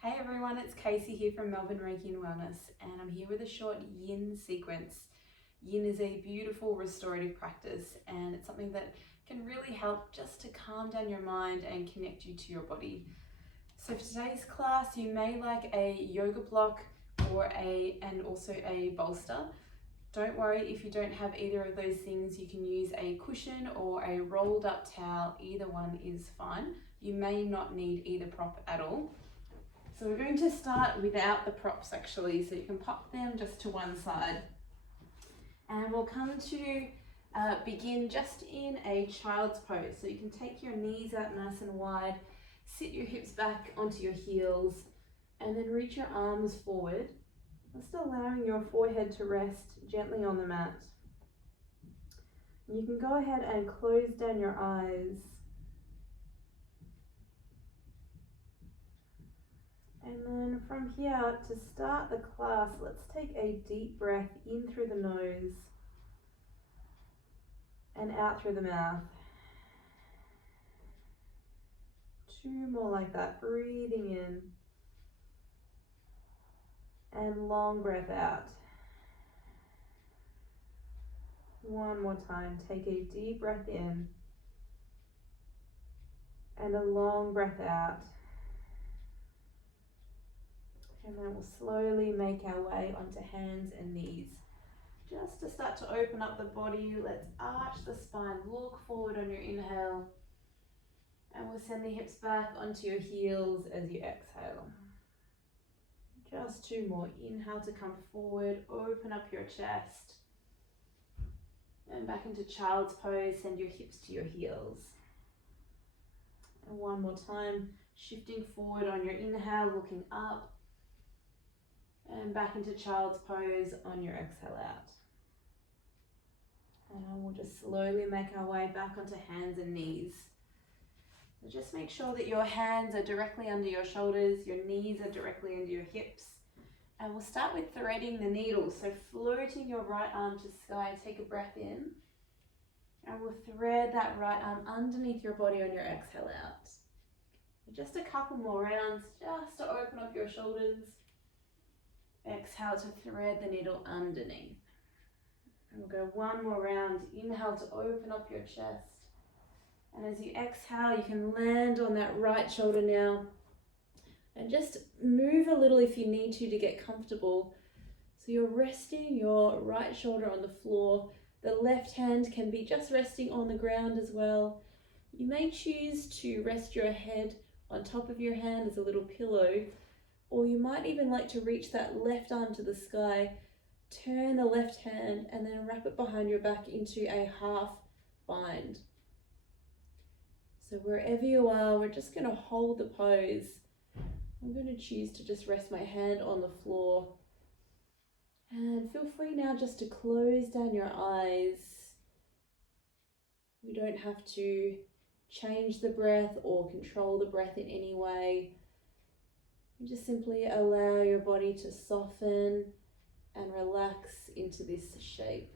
Hey everyone, it's Casey here from Melbourne Reiki and Wellness, and I'm here with a short Yin sequence. Yin is a beautiful restorative practice, and it's something that can really help just to calm down your mind and connect you to your body. So for today's class, you may like a yoga block and also a bolster. Don't worry if you don't have either of those things. You can use a cushion or a rolled up towel. Either one is fine. You may not need either prop at all. So we're going to start without the props actually, so you can pop them just to one side. And we'll come to begin just in a child's pose. So you can take your knees out nice and wide, sit your hips back onto your heels, and then reach your arms forward, just allowing your forehead to rest gently on the mat. You can go ahead and close down your eyes. And then from here, to start the class, let's take a deep breath in through the nose and out through the mouth. Two more like that, breathing in and long breath out. One more time, take a deep breath in and a long breath out. And then we'll slowly make our way onto hands and knees. Just to start to open up the body, let's arch the spine, look forward on your inhale. And we'll send the hips back onto your heels as you exhale. Just two more. Inhale to come forward, open up your chest. And back into child's pose, send your hips to your heels. And one more time, shifting forward on your inhale, looking up. And back into child's pose on your exhale out. And we'll just slowly make our way back onto hands and knees. So just make sure that your hands are directly under your shoulders, your knees are directly under your hips. And we'll start with threading the needle. So floating your right arm to sky, take a breath in. And we'll thread that right arm underneath your body on your exhale out. Just a couple more rounds, just to open up your shoulders. Exhale to thread the needle underneath. And we'll go one more round. Inhale to open up your chest. And as you exhale, you can land on that right shoulder now. And just move a little if you need to get comfortable. So you're resting your right shoulder on the floor. The left hand can be just resting on the ground as well. You may choose to rest your head on top of your hand as a little pillow. Or you might even like to reach that left arm to the sky, turn the left hand, and then wrap it behind your back into a half bind. So wherever you are, we're just going to hold the pose. I'm going to choose to just rest my hand on the floor. And feel free now just to close down your eyes. We don't have to change the breath or control the breath in any way. You just simply allow your body to soften and relax into this shape.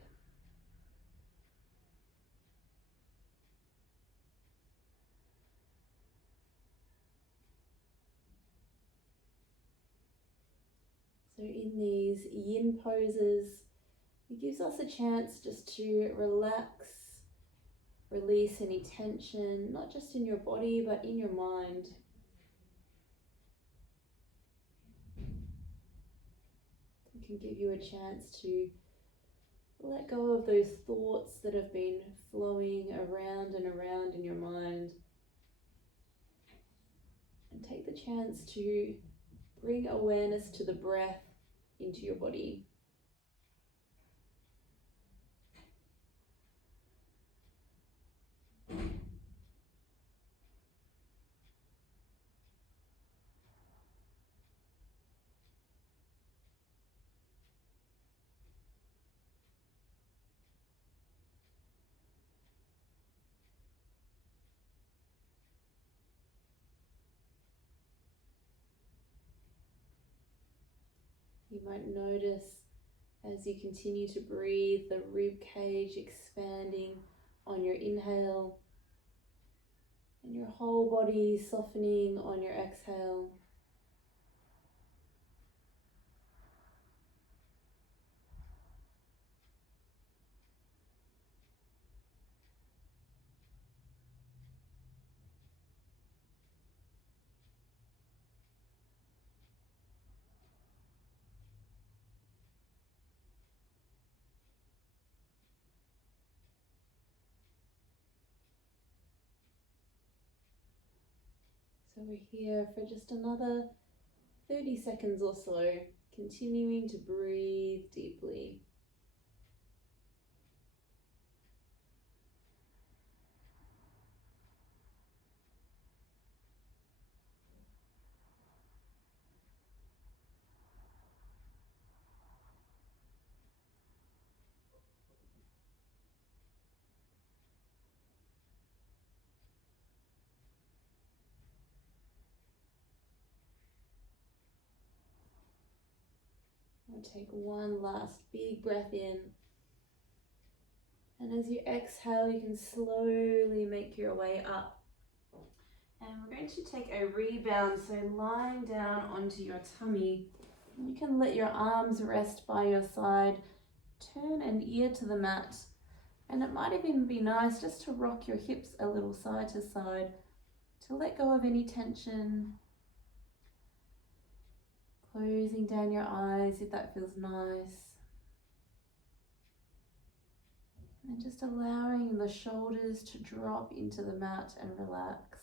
So in these yin poses, it gives us a chance just to relax, release any tension, not just in your body, but in your mind. Can give you a chance to let go of those thoughts that have been flowing around and around in your mind, and take the chance to bring awareness to the breath into your body. You might notice as you continue to breathe the rib cage expanding on your inhale and your whole body softening on your exhale. So we're here for just another 30 seconds or so, continuing to breathe deeply. We'll take one last big breath in. And as you exhale, you can slowly make your way up. And we're going to take a rebound, so lying down onto your tummy. You can let your arms rest by your side. Turn an ear to the mat. And it might even be nice just to rock your hips a little side to side to let go of any tension. Closing down your eyes if that feels nice. And just allowing the shoulders to drop into the mat and relax.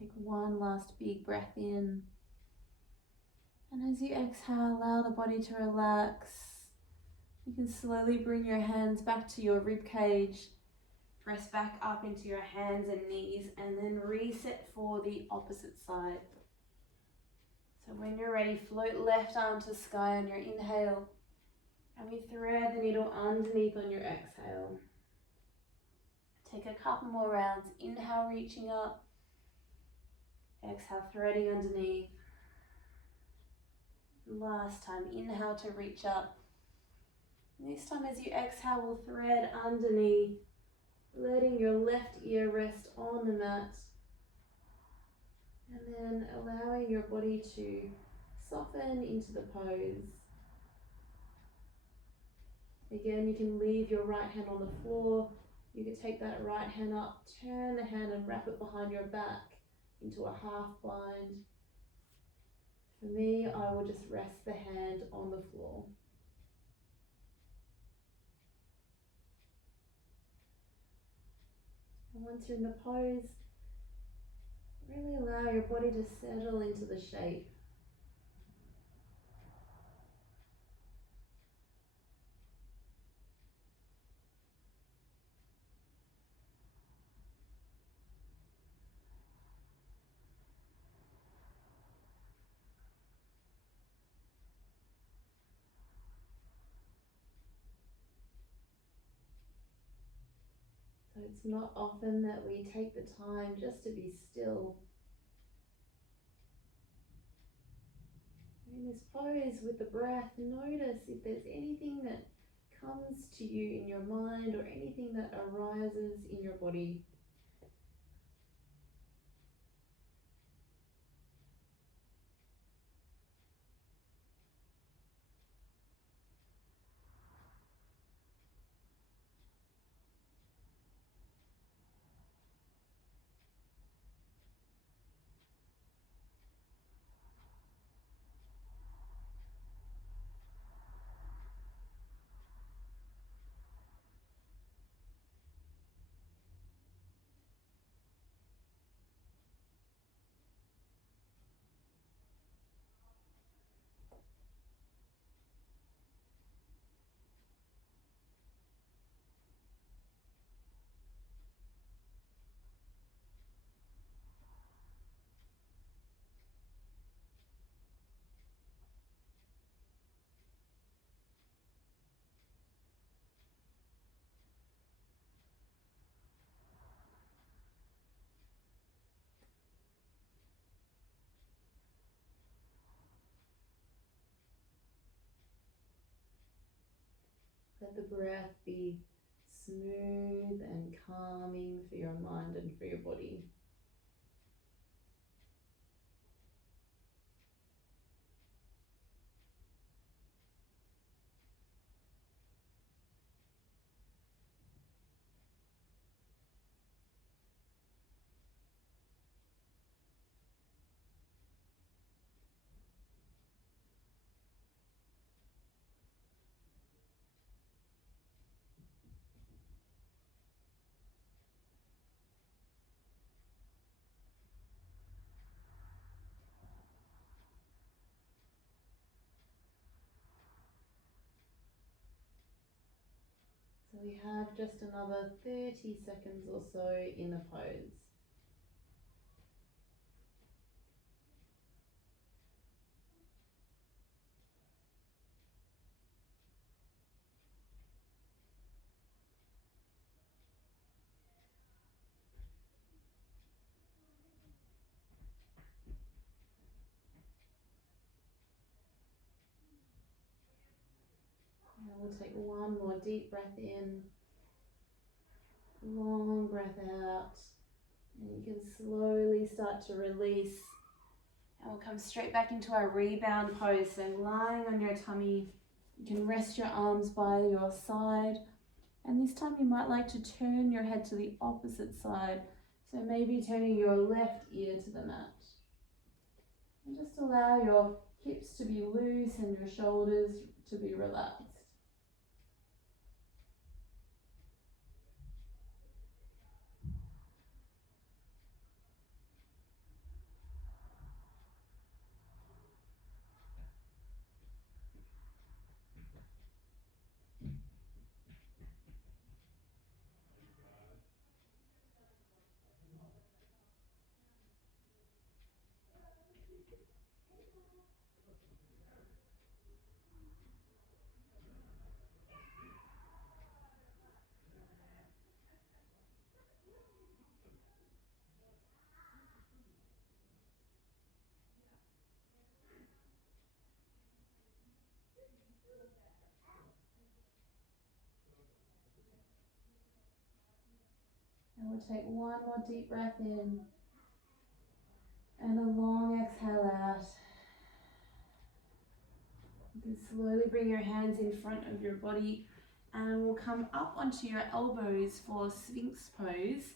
Take one last big breath in. And as you exhale, allow the body to relax. You can slowly bring your hands back to your rib cage. Press back up into your hands and knees, and then reset for the opposite side. So when you're ready, float left arm to sky on your inhale. And we thread the needle underneath on your exhale. Take a couple more rounds. Inhale, reaching up. Exhale, threading underneath. Last time, inhale to reach up. This time as you exhale, we'll thread underneath, letting your left ear rest on the mat. And then allowing your body to soften into the pose. Again, you can leave your right hand on the floor. You can take that right hand up, turn the hand and wrap it behind your back into a half bind. For me, I will just rest the hand on the floor. And once you're in the pose, really allow your body to settle into the shape. So it's not often that we take the time just to be still. In this pose with the breath, notice if there's anything that comes to you in your mind or anything that arises in your body. Let the breath be smooth and calming for your mind and for your body. So we have just another 30 seconds or so in a pose. Now we'll take one more deep breath in, long breath out, and you can slowly start to release. And we'll come straight back into our rebound pose. So lying on your tummy, you can rest your arms by your side, and this time you might like to turn your head to the opposite side. So maybe turning your left ear to the mat. And just allow your hips to be loose and your shoulders to be relaxed. And we'll take one more deep breath in and a long exhale out. You can slowly bring your hands in front of your body and we'll come up onto your elbows for Sphinx pose.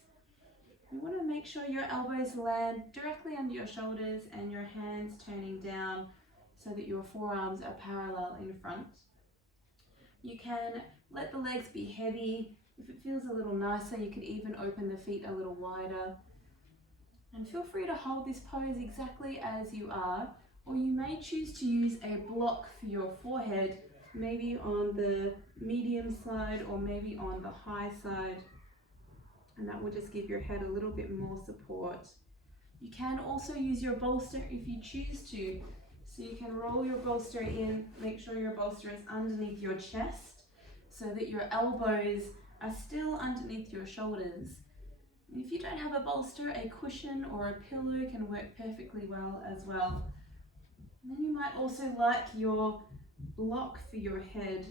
You want to make sure your elbows land directly under your shoulders and your hands turning down so that your forearms are parallel in front. You can let the legs be heavy. If it feels a little nicer, you can even open the feet a little wider. And feel free to hold this pose exactly as you are, or you may choose to use a block for your forehead, maybe on the medium side or maybe on the high side. And that will just give your head a little bit more support. You can also use your bolster if you choose to. So you can roll your bolster in, make sure your bolster is underneath your chest so that your elbows are still underneath your shoulders. And if you don't have a bolster, a cushion or a pillow can work perfectly well as well. And then you might also like your block for your head.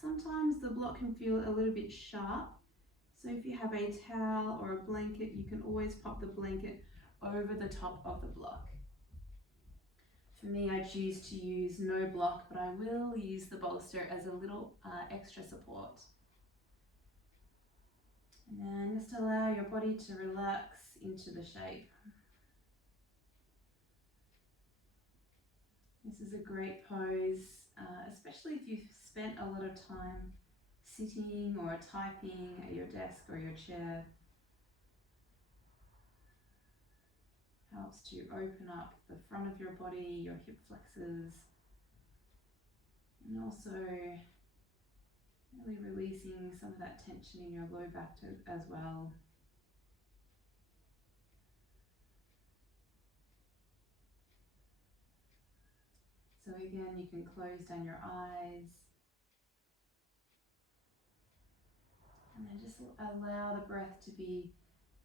Sometimes the block can feel a little bit sharp. So if you have a towel or a blanket, you can always pop the blanket over the top of the block. For me, I choose to use no block, but I will use the bolster as a little extra support. And then just allow your body to relax into the shape. This is a great pose, especially if you've spent a lot of time sitting or typing at your desk or your chair. Helps to open up the front of your body, your hip flexors, and also really releasing some of that tension in your low back as well. So again, you can close down your eyes and then just allow the breath to be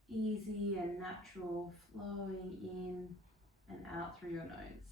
easy and natural, flowing in and out through your nose.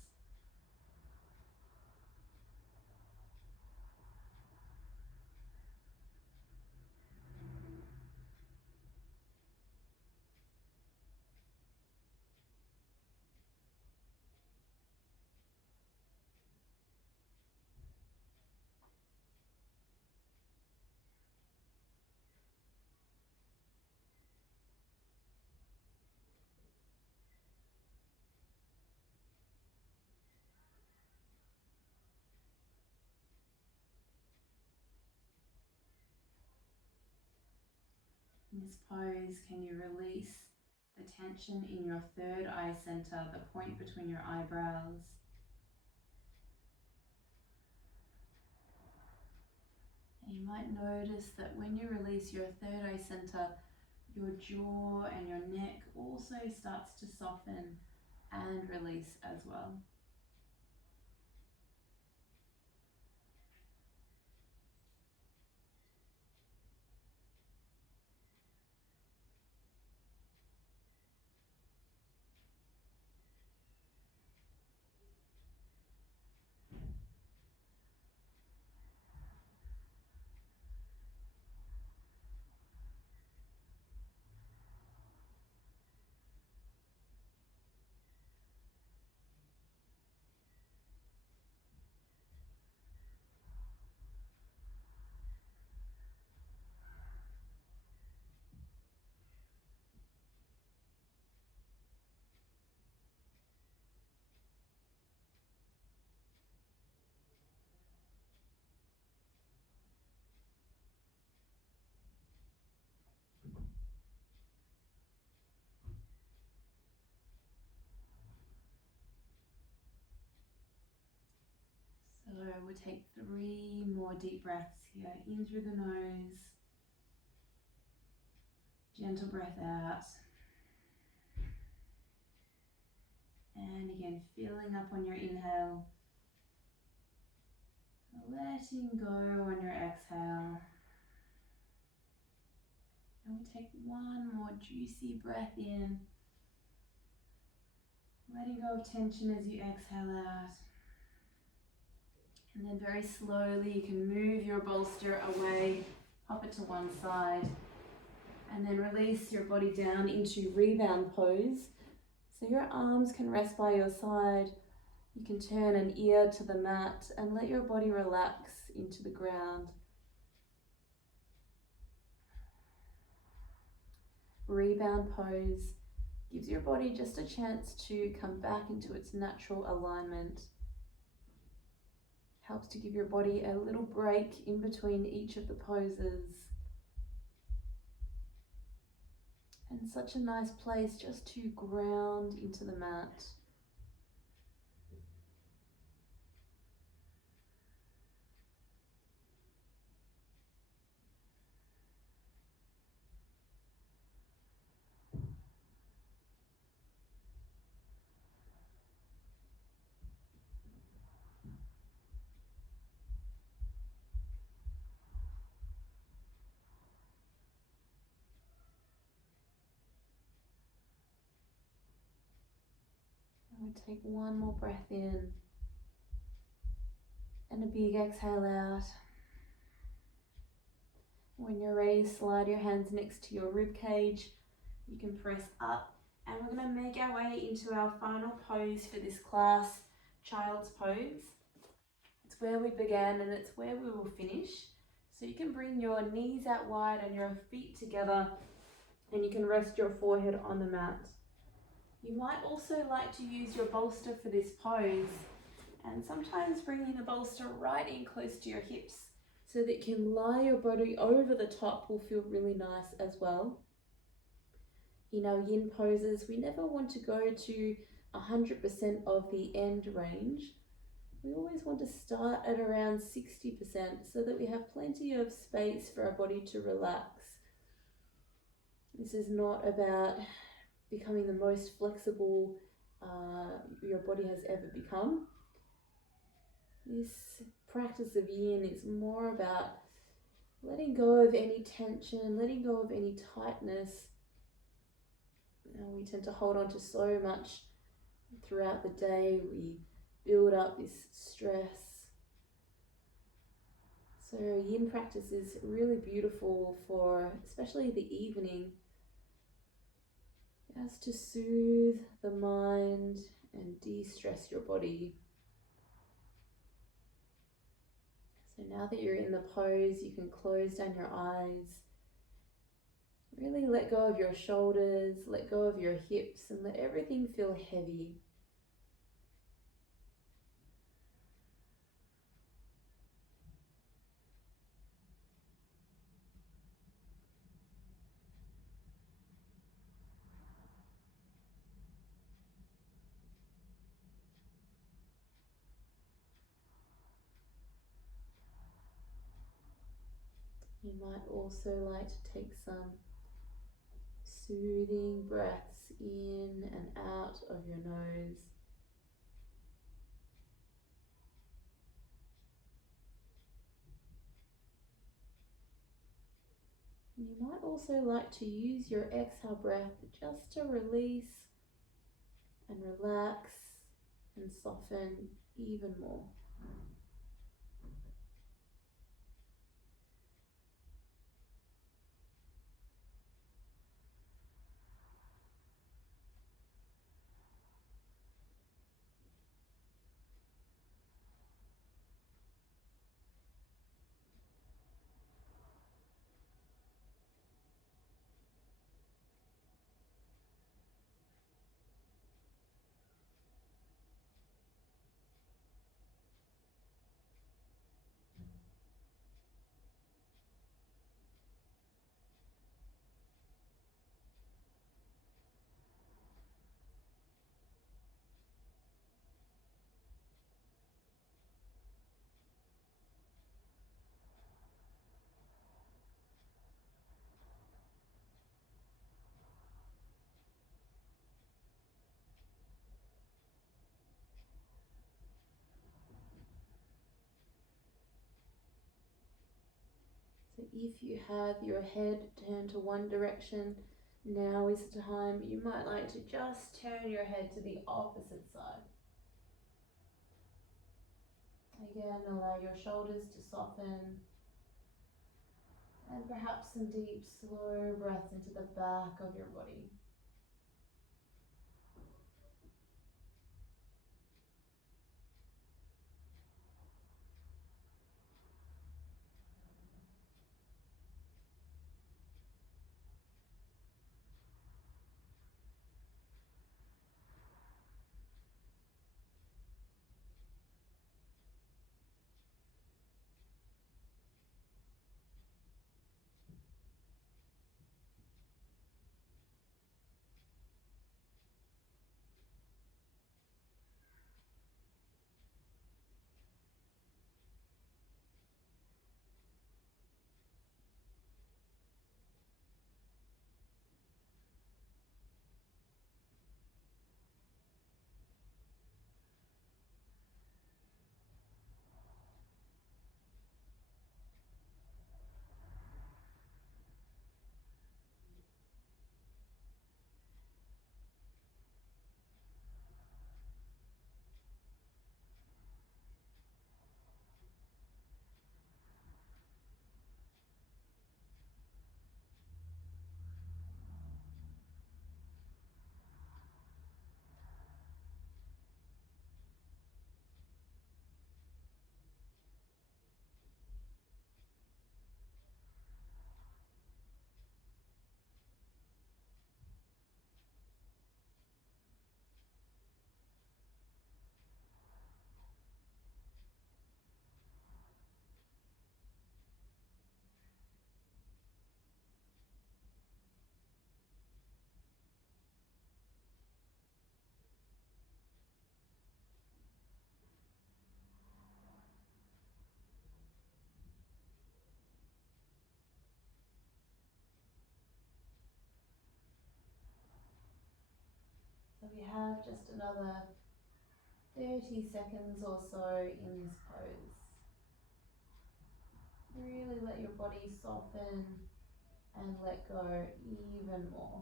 In this pose, can you release the tension in your third eye center, the point between your eyebrows? And you might notice that when you release your third eye center, your jaw and your neck also starts to soften and release as well. So we'll take 3 more deep breaths here, in through the nose, gentle breath out, and again filling up on your inhale, letting go on your exhale. And we take 1 more juicy breath in, letting go of tension as you exhale out. And then very slowly you can move your bolster away, pop it to one side, and then release your body down into rebound pose. So your arms can rest by your side. You can turn an ear to the mat and let your body relax into the ground. Rebound pose gives your body just a chance to come back into its natural alignment. Helps to give your body a little break in between each of the poses. And such a nice place just to ground into the mat. And we take 1 more breath in and a big exhale out. When you're ready, slide your hands next to your rib cage. You can press up, and we're going to make our way into our final pose for this class, child's pose. It's where we began and it's where we will finish. So you can bring your knees out wide and your feet together, and you can rest your forehead on the mat. You might also like to use your bolster for this pose, and sometimes bringing the bolster right in close to your hips so that you can lie your body over the top will feel really nice as well. In our yin poses, we never want to go to 100% of the end range. We always want to start at around 60% so that we have plenty of space for our body to relax. This is not about becoming the most flexible your body has ever become. This practice of yin is more about letting go of any tension, letting go of any tightness. We tend to hold on to so much throughout the day. We build up this stress. So yin practice is really beautiful for especially the evening, as to soothe the mind and de-stress your body. So now that you're in the pose, you can close down your eyes. Really let go of your shoulders, let go of your hips, and let everything feel heavy. You might also like to take some soothing breaths in and out of your nose. And you might also like to use your exhale breath just to release and relax and soften even more. So if you have your head turned to one direction, now is the time you might like to just turn your head to the opposite side. Again, allow your shoulders to soften, and perhaps some deep, slow breaths into the back of your body. So we have just another 30 seconds or so in this pose. Really let your body soften and let go even more.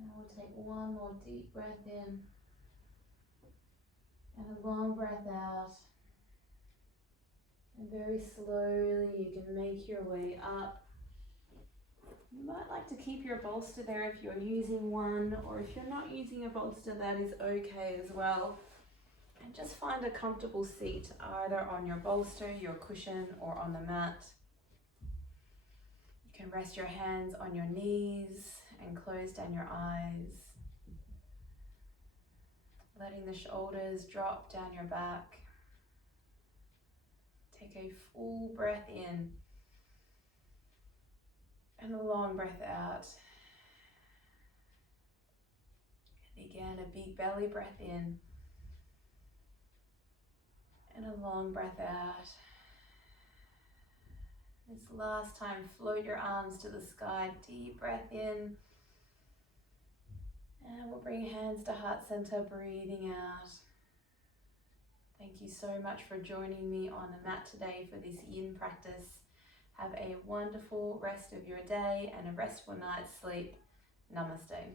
And we'll take one more deep breath in and a long breath out. And very slowly you can make your way up. You might like to keep your bolster there if you're using one, or if you're not using a bolster, that is okay as well. And just find a comfortable seat either on your bolster, your cushion, or on the mat. You can rest your hands on your knees and close down your eyes. Letting the shoulders drop down your back. Take a full breath in and a long breath out. And again, a big belly breath in and a long breath out. This last time, float your arms to the sky, deep breath in. And we'll bring hands to heart center, breathing out. Thank you so much for joining me on the mat today for this yin practice. Have a wonderful rest of your day and a restful night's sleep. Namaste.